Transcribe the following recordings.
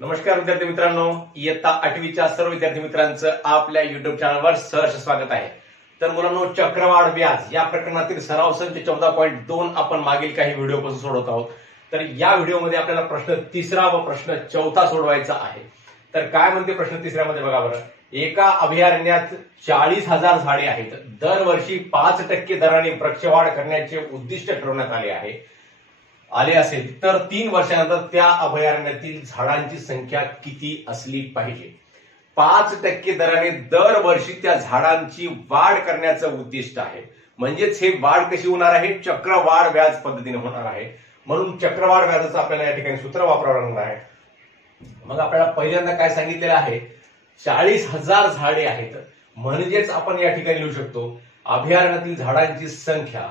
नमस्कार विद्यार्थी मित्रांनो, इयत्ता 8वीच्या सर्व विद्यार्थी मित्रांचं आपल्या युट्यूब चॅनलवर सहर्ष स्वागत आहे। तर मुलांनो, चक्रवाढ व्याज या प्रकरणातील सराव संच 14.2 आपण मागील काही व्हिडिओपासून सोडवत आहोत। तर या व्हिडिओमध्ये आपल्याला प्रश्न तिसरा व प्रश्न चौथा सोडवायचा आहे। तर काय म्हणते प्रश्न तिसऱ्यामध्ये बघा बरं। एका अभयारण्यात 40,000 झाडे आहेत। दरवर्षी 5% दराने वृक्षवाढ करण्याचे उद्दिष्ट ठरवण्यात आले असेल तर 3 वर्षानंतर त्या अभयारण्यातील झाडांची संख्या किती असली पाहिजे। 5% दराने दरवर्षी त्या झाडांची वाढ करण्याचं उद्दिष्ट आहे। म्हणजेच हे वाढ कशी होणार आहे, चक्रवाढ व्याज पद्धतीने होणार आहे। म्हणून चक्रवाढ व्याजाचं आपल्याला या ठिकाणी सूत्र वापरावं लागणार आहे। मग आपल्याला पहिल्यांदा काय सांगितलेलं आहे, 40,000 झाडे आहेत। म्हणजेच आपण या ठिकाणी लिहू शकतो अभयारण्यातील झाडांची संख्या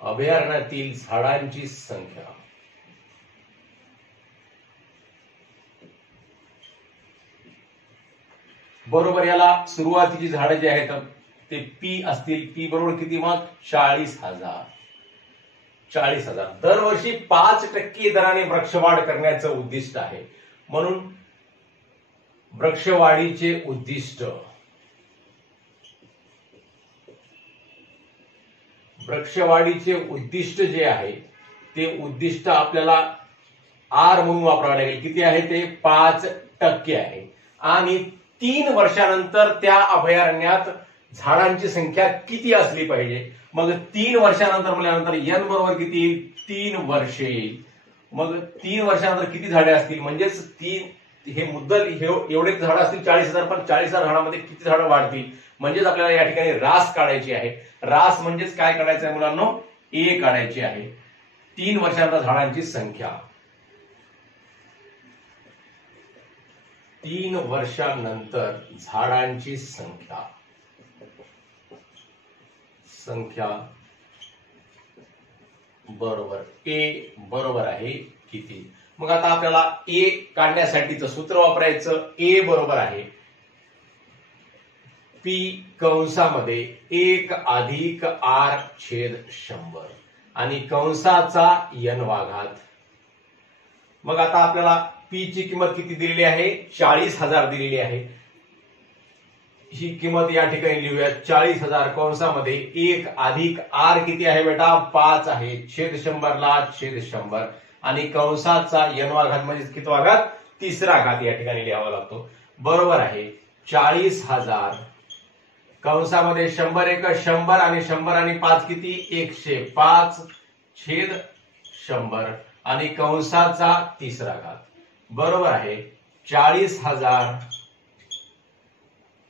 अभयारण्यातील झाडांची संख्या बरोबर याला सुरुवातीची झाडे जी आहेत ते पी असतील। पी बरोबर किती मग 40,000। 40,000 दरवर्षी 5% दराने वृक्षवाढ करण्याचं उद्दिष्ट आहे। म्हणून वृक्षवाढीचे उद्दिष्ट जे आहे ते उद्दिष्ट आपल्याला आर म्हणून वापरावे लागेल। किती आहे ते 5% आहे। आणि 3 वर्षानंतर त्या अभयारण्यात झाडांची संख्या किती असली पाहिजे। मग 3 वर्षानंतर म्हटल्यानंतर एन बरोबर किती येईल, 3 वर्षे येईल। मग 3 वर्षानंतर किती झाडे असतील, म्हणजेच 3 हे मुद्दल एवढे झाडं असतील 40,000, पण 40,000 झाडांमध्ये किती झाडं वाढतील, म्हणजेच आपल्याला या ठिकाणी रास काढायची आहे। रास म्हणजेच काय काढायचं आहे मुलांनो, ए काढायची आहे। 3 वर्षानंतर झाडांची संख्या, 3 वर्षानंतर झाडांची संख्या बरोबर ए बरोबर आहे किती। मग आता आपल्याला ए काढण्यासाठीचं सूत्र वापरायचं। ए बरोबर आहे पी कंसामध्ये 1 अधिक आर छेद 100 आणि कंसाचा एन वाघात। मग आता आपल्याला पी ची किंमत किती दिलेली आहे, 40,000 दिलेली आहे। ही किंमत या ठिकाणी लिहूया 40,000 कंसामध्ये 1 अधिक आर किती आहे बेटा 5 आहे, छेद 100 ला छेद 100 आणि कंसाचा एन वाघात म्हणजे किती वाघात, तिसरा घात या ठिकाणी लिहावा लागतो। बरोबर आहे 40,000 कंसामध्ये 100 एक 100 आणि 100 आणि 5 किती 105 छेद 100 आणि कंसाचा तिसरा घात। बरोबर आहे 40,000।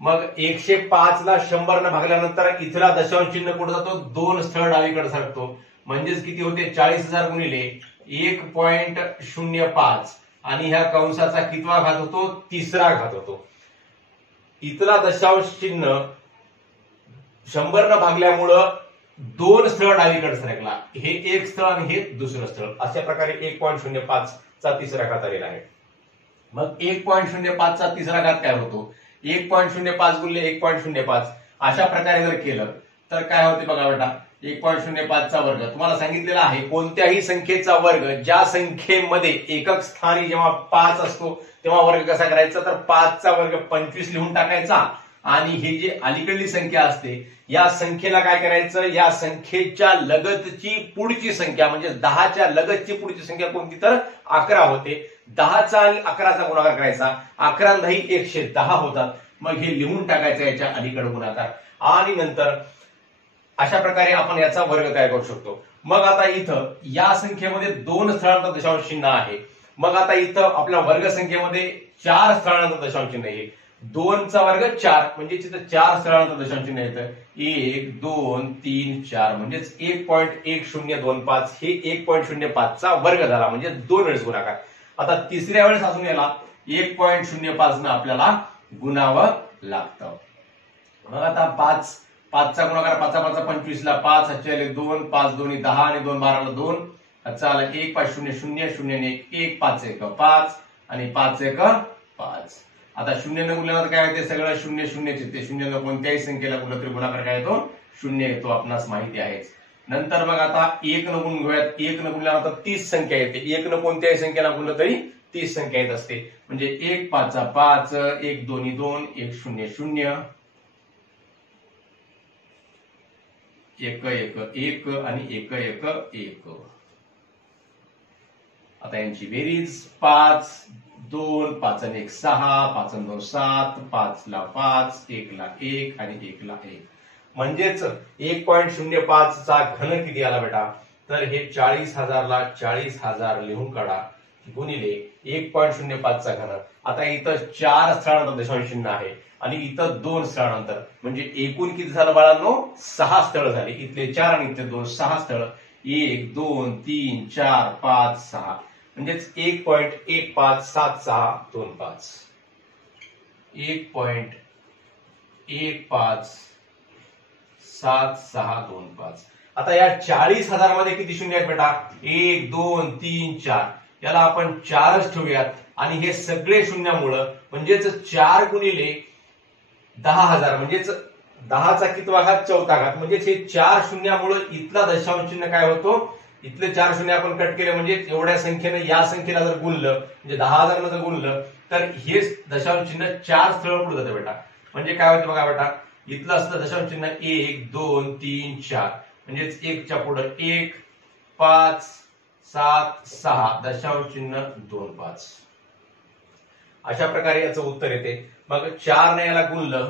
मग 105 ला 100 ने भागल्यानंतर इथला दशांश चिन्ह कुठे जातो, 2 स्थळ डावीकडे सरकतो। म्हणजेच किती होते 40,000 गुणिले 1.05 आणि ह्या कंसाचा कितवा घात होतो, तिसरा घात होतो। इथला दशांश चिन्ह 100 ने भागल्यामुळं 2 स्थळ डावीकडे सरकला। हे एक स्थळ आणि हे दुसरं स्थळ। अशा प्रकारे 1.05 चा तिसरा घात आलेला आहे। मग 1.05 चा तिसरा घात काय होतो, 1.05 गुणिले 1.05 अशा प्रकारे जर केलं तर काय होते बघा बेटा, 1.05 चा वर्ग। तुम्हाला सांगितलेला आहे कोणत्याही संख्येचा वर्ग ज्या संख्येमध्ये एकक स्थानी जेव्हा 5 असतो तेव्हा वर्ग कसा करायचा, तर 5 चा वर्ग 25 लिहून टाकायचा आणि हे जे अलीकडली संख्या असते या संख्येला काय करायचं, या संख्येच्या लगतची पुढची संख्या म्हणजे 10च्या लगतची पुढची संख्या कोणती, तर 11 होते। 10चा आणि 11चा गुणाकार करायचा, 11 आणि 10 110 होतात। मग हे लिहून टाकायचं याच्या अलीकडे गुणाकार आणि नंतर अशा प्रकारे आपण याचा वर्ग तयार करू शकतो। मग आता इथं या संख्येमध्ये 2 स्थळांचा दशांश चिन्ह आहे। मग आता इथं आपल्या वर्ग संख्येमध्ये 4 स्थळांचा दशांश चिन्ह आहे। 2 चा वर्ग 4 म्हणजे तिथं 4 स्थळांचा दशांश चिन्ह येतं, 1 2 3 4 म्हणजेच 1.1025 हे 1.05 चा वर्ग झाला, म्हणजे 2 वेळेस गुणाकार। आता तिसऱ्या वेळेस अजून याला 1.05 ने आपल्याला गुणावं लागतं। मग आता 5 चा गुणाकार 5 5 25 ला 5 हाचे 2 5 2 10 आणि 2 12 ला 2 हाचा आला 1 5 0 0 0 ने 1 5 1 5 आणि 5 1 5। आता 0 ने गुणल्यानंतर काय होते, सगळं 0 0 चे ते 0 ने कोणत्याही संख्येला गुणलं तरी गुणाकार काय येतो शून्य येतो, आपणास माहिती आहेच. नंतर मग आता 1 न गुण घेऊयात. 1 न गुणल्यानंतर 30 संख्या येते. 1 न कोणत्याही संख्येला गुणलं तरी 30 संख्या येत असते. म्हणजे 1 5 5, 1 2 2, 1 0 0, 1 1 1 आणि 1 1 1. आता यांची बेरीज 5 2, 5 आणि 1 6, 5 आणि 2 7, 5 ला 5, 1 ला 1 आणि 1 ला 1. म्हणजेच 1.05 चा घन किती आला बेटा? तर हे 40,000 ला 40,000 लिहून काढा गुणिले 1.05 चा घन. आता इथं 4 स्थळांतर दशांश चिन्ह आहे आणि इथं 2 स्थळांतर, म्हणजे एकूण किती झालं बाळांनो? 6 स्थळ झाली. इथले 4 आणि इथले 2, 6 स्थळ. 1 2 3 4 5 6, म्हणजेच 1.157625. 1.157625. आता या 40,000 मध्ये किती शून्य आहेत बेटा? 1 2 3 4. याला आपण 4च ठेवूयात आणि हे सगळे शून्यामुळं, म्हणजेच 4 गुणिले 10,000, म्हणजेच 10चा कितवा घात? चौथा घात. म्हणजेच हे 4 शून्यामुळं इथला दशांश चिन्ह काय होतो? इथले 4 शून्य आपण कट केले, म्हणजे एवढ्या संख्येने या संख्येला जर गुणलं, म्हणजे 10,000 जर गुणलं, तर हे दशांश चिन्ह 4 स्थळ पुढे जातं बेटा. म्हणजे काय होतं बघा बेटा, इथलं असतं दशांश चिन्ह 1 2 3 4, म्हणजेच 1 च्या पुढे 1 5 7 6, दशांश चिन्ह 2 5. अशा प्रकारे याचं उत्तर येते. मग 4 ने याला गुणलं,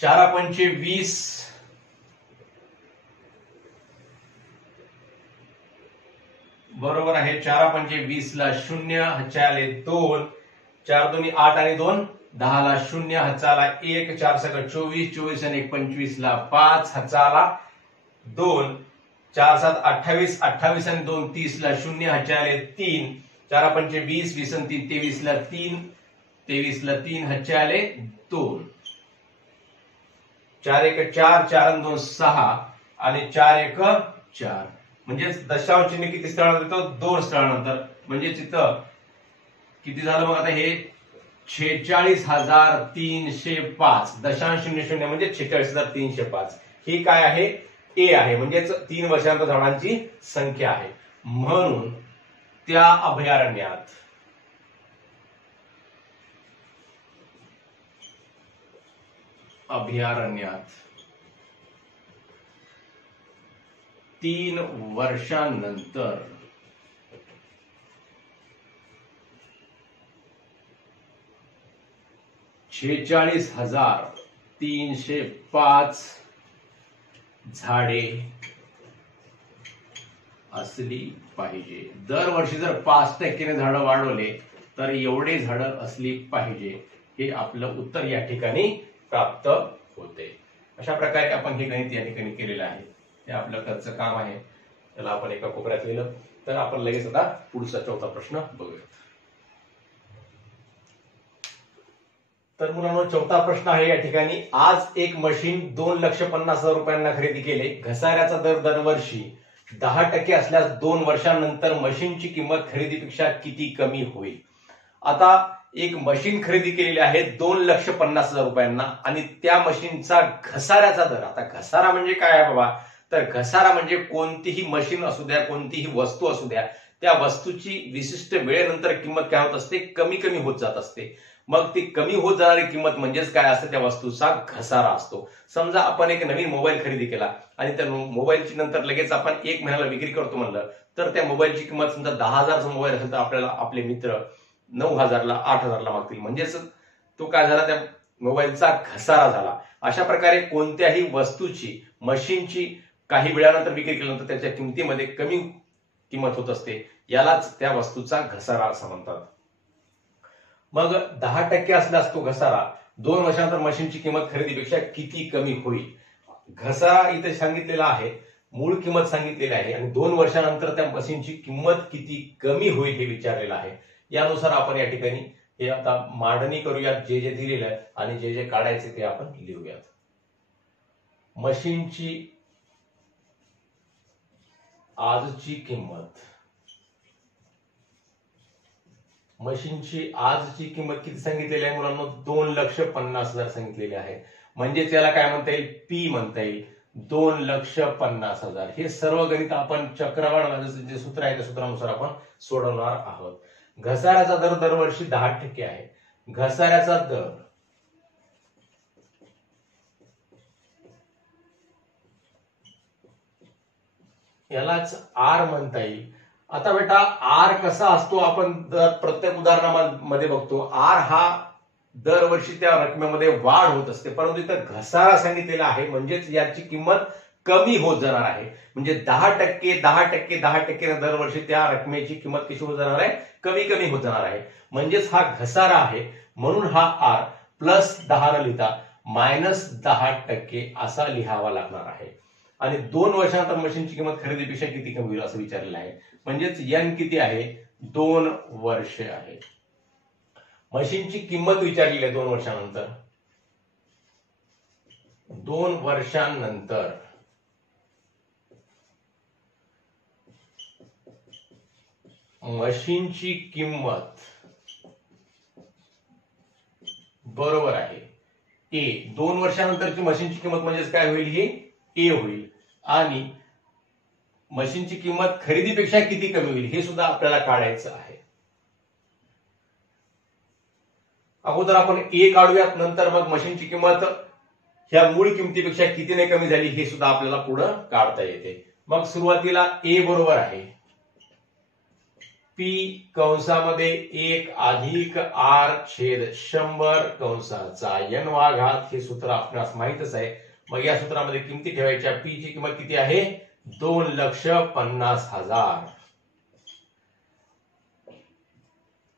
4 पंचे 20, बरोबर आहे. 4 पंचे 20 ला 0, हातच्या आले 2, 4 दोन्ही 8 आणि 2 10 ला 0, हातचा आला 1, 4 सगळं 24, 24 आणि 1 25 ला 5, हातचा आला 2, 4 7 28, 28 आणि 2 30 ला 0, हातच्या आले 3, 4 पंचे 20, 20 आणि 3 23 ला 3, 23 ला 3, हातचे आले 2, 4 1 4, 4 आणि 2 6 आणि 4 1 4. म्हणजेच दशांश चिन्ह किती स्थळांतर येतो? 2 स्थळांतर. म्हणजे तिथं किती झालं मग? आता हे 46,305, दशांश 00 म्हणजे 46,305. ही काय आहे? ए आहे, म्हणजेच 3 वर्षांतर झाडांची संख्या आहे. म्हणून त्या अभयारण्यात 3 वर्षांनंतर 46,305 झाडे असली पाहिजे. दरवर्षी जर 5% झाडं वाढवले तर एवढे झाडं असली पाहिजे. हे आपलं उत्तर या ठिकाणी प्राप्त होते. अशा प्रकारे आपण हे गणित या ठिकाणी केलेलं आहे. हे आपलं खर्च काम आहे. त्याला आपण एका कोपऱ्यात लिहिलं. तर आपण लगेच आता पुढचा चौथा प्रश्न बघूया. तर मुलांनो, चौथा प्रश्न आहे या ठिकाणी. आज एक मशीन 2,50,000 रुपयांना खरेदी केले. घसाऱ्याचा दर दरवर्षी 10% असल्यास 2 वर्षांनंतर मशीनची किंमत खरेदीपेक्षा किती कमी होईल? आता एक मशीन खरेदी केलेली आहे 2,50,000 रुपयांना आणि त्या मशीनचा घसाऱ्याचा दर. आता घसारा म्हणजे काय आहे बाबा? तर घसारा म्हणजे कोणतीही मशीन असू द्या, कोणतीही वस्तू असू द्या, त्या वस्तूची विशिष्ट वेळेनंतर किंमत काय होत असते? कमी कमी होत जात असते. मग ती कमी होत जाणारी किंमत म्हणजेच काय असते? त्या वस्तूचा घसारा असतो. समजा आपण एक नवीन मोबाईल खरेदी केला आणि त्या मोबाईलची नंतर लगेच आपण 1 महिन्याला विक्री करतो म्हणलं, तर त्या मोबाईलची किंमत समजा 10,000चा मोबाईल असेल तर आपल्याला आपले मित्र 9,000ला 8,000ला मागतील. म्हणजेच तो काय झाला? त्या मोबाईलचा घसारा झाला. अशा प्रकारे कोणत्याही वस्तूची, मशीनची काही वेळानंतर विक्री केल्यानंतर त्याच्या किमतीमध्ये कमी किंमत होत असते. यालाच त्या वस्तूचा घसारा असं म्हणतात. मग 10% असल्यास तो घसारा 2 वर्षानंतर मशीनची किंमत खरेदीपेक्षा किती कमी होईल? घसारा इथे सांगितलेला आहे, मूळ किंमत सांगितलेली आहे आणि 2 वर्षानंतर त्या मशीनची किंमत किती कमी होईल हे विचारलेलं आहे. यानुसार आपण या ठिकाणी हे आता मांडणी करूयात. जे जे दिलेलं आहे आणि जे जे काढायचे ते आपण लिहूयात. मशीनची आजची किंमत, मशीनची आजची किंमत किती सांगितलेली आहे मुलांना? 2,50,000 सांगितलेली आहे. म्हणजेच याला काय म्हणता येईल, पी म्हणता येईल. 2,50,000. हे सर्व गणित आपण चक्रवाढ जे सूत्र आहे त्या सूत्रानुसार आपण सोडवणार आहोत. घसाऱ्याचा दर दरवर्षी 10% आहे. घसाऱ्याचा दर यालाच आर म्हणता येईल. आता बेटा आर कसा असतो आपण प्रत्येक उदाहरणामध्ये बघतो. आर हा दरवर्षी त्या रकमेमध्ये वाढ होत असते, परंतु इथं घसारा सांगितलेला आहे म्हणजेच याची किंमत कमी होत जाणार आहे. म्हणजे 10% 10% 10% दरवर्षी त्या रकमेची किंमत कशी होत जाणार आहे, कमी कमी होत जाणार आहे. म्हणजेच हा घसारा आहे, म्हणून हा आर प्लस 10 न लिहिता -10% असा लिहावा लागणार आहे. आणि 2 वर्षानंतर मशीनची किंमत खरेदीपेक्षा किती कमी होईल असं विचारलेलं आहे. म्हणजेच एन किती आहे, 2 वर्ष आहे. मशीनची किंमत विचारलेली आहे 2 वर्षानंतर. 2 वर्षांनंतर मशीनची किंमत बरोबर आहे ए. 2 वर्षानंतरची मशीनची किंमत म्हणजेच काय होईल, ही ए होईल. आणि मशीनची किंमत खरेदीपेक्षा किती कमी होईल हे सुद्धा आपल्याला काढायचं आहे. अगोदर आपण ए काढूयात, नंतर मग मशीनची किंमत ह्या मूळ किमतीपेक्षा कितीने कमी झाली हे सुद्धा आपल्याला पुढे काढता येते. मग सुरुवातीला ए बरोबर आहे पी कंसामध्ये 1 अधिक आर छेद 100 कंसाचा एन वा घात. हे सूत्र आपणास माहितच आहे. मग या सूत्रामध्ये किमती ठेवायच्या. पी ची किंमत किती आहे, 2,50,000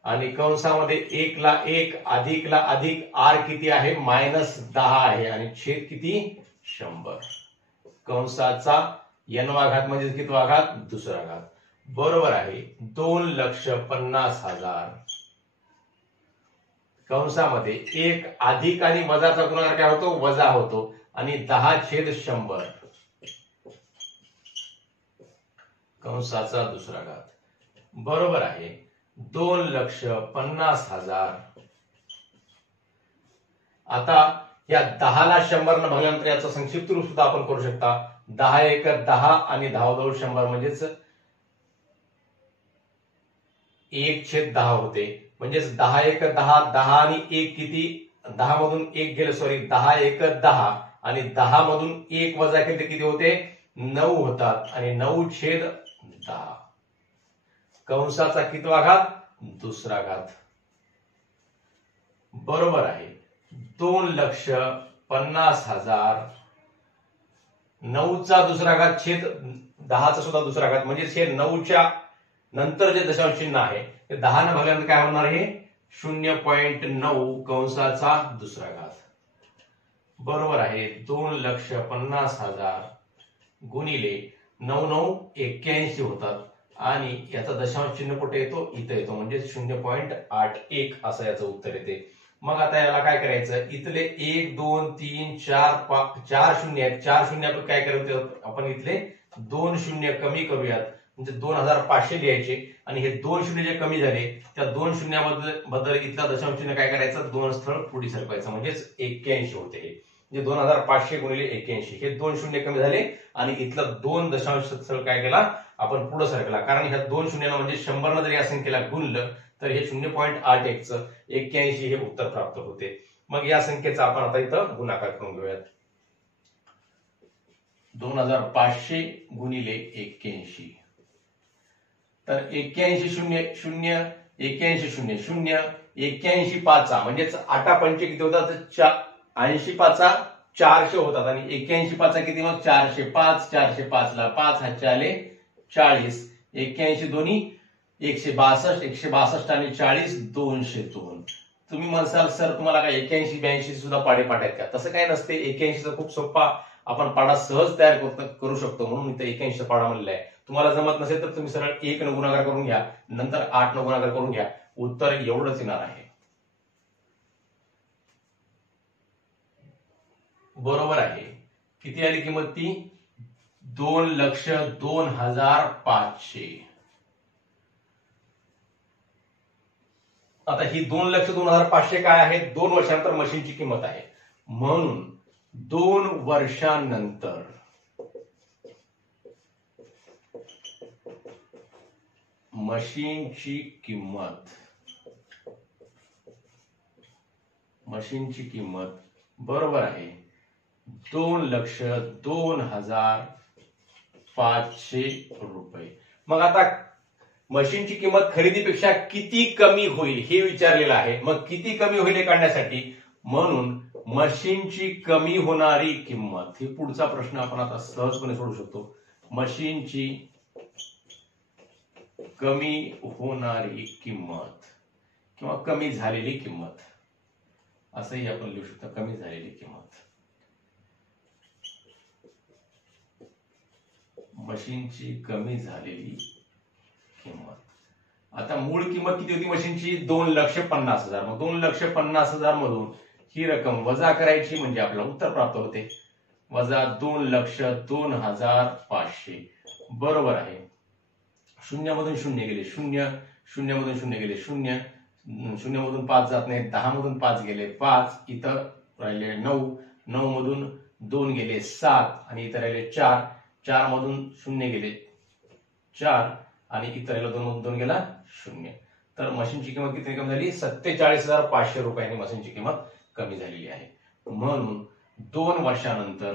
आणि कंसामध्ये 1 ला 1 अधिक ला अधिक आर किती आहे, -10 आहे आणि छेद किती, 100. कंसाचा एन वा घात म्हणजे कितवा घात, दुसरा घात. बरोबर आहे 2,50,000 कंसामध्ये 1 अधिक आणि वजाचा गुणाकार काय होतो, वजा होतो आणि 10/100 कंसाचा दुसरा घात. बरोबर आहे 2,50,000. आता या 10 ला 100 न भागल्यानंतर याचा संक्षिप्त रूप सुद्धा आपण करू शकता. 10 एक 10 आणि 10 100 म्हणजेच 1/10 होते. म्हणजेच 10 एक 10 10 आणि 1 किती, 10 मधून 1 गेले, सॉरी 10 एक 10 आणि 10 मधून 1 वजा केले किती होते, 9 होतात आणि 9/10 कंसाचा कितवा घात, दुसरा घात. बरोबर आहे 2,50,000 9चा दुसरा घात छेद 10चा सुद्धा दुसरा घात. म्हणजे हे 9च्या नंतर जे दशांश चिन्ह आहे ते 10 न भागल्यानंतर काय होणार आहे, 0.9 कंसाचा दुसरा घात. बरोबर आहे 2,50,000 गुणिले 9 9 81 होतात आणि याचा दशांश चिन्ह कुठे येतो, इथं येतो. म्हणजे 0.81 असं याचं उत्तर येते. मग आता याला काय करायचं, इथले 1 2 3 4 4 शून्य आहेत. 4 शून्य आपण काय करू, आपण इथले 2 शून्य कमी करूयात. म्हणजे 2,500 लिहायचे आणि हे 2 शून्य जे कमी झाले त्या 2 शून्याबद्दल इथला दशांश चिन्ह काय करायचं, 2 स्थळ पुढे सरकवायचं. म्हणजेच 81 होते. म्हणजे 2,500 गुणिले 81 हे 2 शून्य कमी झाले आणि इथलं 2 दशांश स्थळ काय केला, आपण पुढे सरकला. कारण ह्या 2 शून्याला म्हणजे 100 न जर या संख्येला गुणलं तर हे 0.81 चं 81 हे उत्तर प्राप्त होते. मग या संख्येचा आपण आता इथं गुणाकार करून घेऊयात. 2,500 गुणिले 81 तर 81 0 0 81 0 0 81 पाचा म्हणजेच 8 पंचे किती होतात, 80 पाचा 400 होतात आणि 81 पाचा किती, मग 405. 405 ला 5 हातचे आले 40. 81 दोन्ही 162. 162 आणि 40 202. तुम्ही म्हणसाल सर तुम्हाला काय 81 82 सुद्धा पाडे पाठायत का, तसं काय नसते. 81 चा खूप सोपा आपण पाडा सहज तयार करू शकतो, म्हणून इथं 81 चा पाडा म्हणलेला आहे. तुम्हाला जमत नसेल तर तुम्ही सरळ 1 न गुणाकार करून घ्या, नंतर 8 न गुणाकार करून घ्या, उत्तर एवढंच येणार आहे. बरोबर आहे. किती आली किंमत ती, 2,02,500. आता ही 2,02,500 काय आहे, 2 वर्षानंतर मशीनची किंमत आहे. म्हणून 2 वर्षांनंतर मशीनची किंमत बरोबर आहे 2,02,500 रुपये. मग आता मशीनची किंमत खरेदीपेक्षा किती कमी होईल हे विचारलेलं आहे. मग किती कमी होईल हे काढण्यासाठी म्हणून मशीनची कमी होणारी किंमत, ही पुढचा प्रश्न आपण आता सहजपणे सोडू शकतो. मशीनची कमी होणारी किंमत किंवा कमी झालेली किंमत असंही आपण लिहू शकतो. कमी झालेली किंमत, मशीनची कमी झालेली किंमत. आता मूळ किंमत किती होती मशीनची? 2,50,000. मग 2,50,000 मधून ही रक्कम वजा करायची म्हणजे आपल्याला उत्तर प्राप्त होते. वजा 2,02,500 बरोबर आहे. शून्यामधून शून्य गेले शून्य, शून्यामधून शून्य गेले शून्य, शून्यामधून 5 जात नाही, 10 मधून 5 गेले 5, इथं राहिले 9, 9 मधून 2 गेले 7 आणि इथं राहिले 4, 4 मधून शून्य गेले 4 आणि इथं राहिलं 2 मधून 2 गेला 0. तर मशीनची किंमत किती कमी झाली? 47,500 रुपयांनी मशीनची किंमत कमी झालेली आहे. म्हणून 2 वर्षानंतर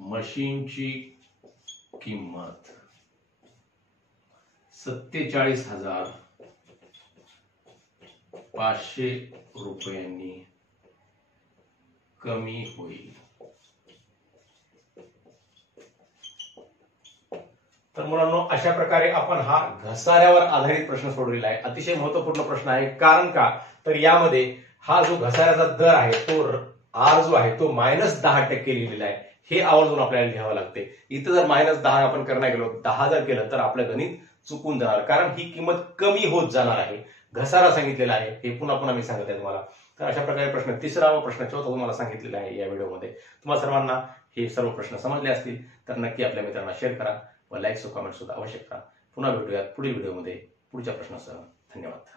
मशीनची किंमत 47,500 रुपयांनी कमी होईल. तर मुलांनो, अशा प्रकारे आपण हा घसाऱ्यावर आधारित प्रश्न सोडवलेला आहे. अतिशय महत्वपूर्ण प्रश्न आहे. कारण का तर यामध्ये हा जो घसाऱ्याचा दर आहे तो आर जो आहे तो -10% लिहिलेला आहे. हे आवर्जून आपल्याला लिहावं लागते. इथं जर -10 आपण करण्यात गेलो, 10 जर केलं तर आपलं गणित चुकून जाणार, कारण ही किंमत कमी होत जाणार आहे. घसारा सांगितलेला आहे, हे पुन्हा पुन्हा मी सांगत आहे तुम्हाला. तर अशा प्रकारे प्रश्न 3रा व प्रश्न 4था तुम्हाला सांगितलेला आहे या व्हिडिओमध्ये. तुम्हाला सर्वांना हे सर्व प्रश्न समजले असतील तर नक्की आपल्या मित्रांना शेअर करा व लाईक्स व कमेंट सुद्धा अवश्य करा. पुन्हा भेटूयात पुढील व्हिडिओमध्ये पुढच्या प्रश्नासह. धन्यवाद.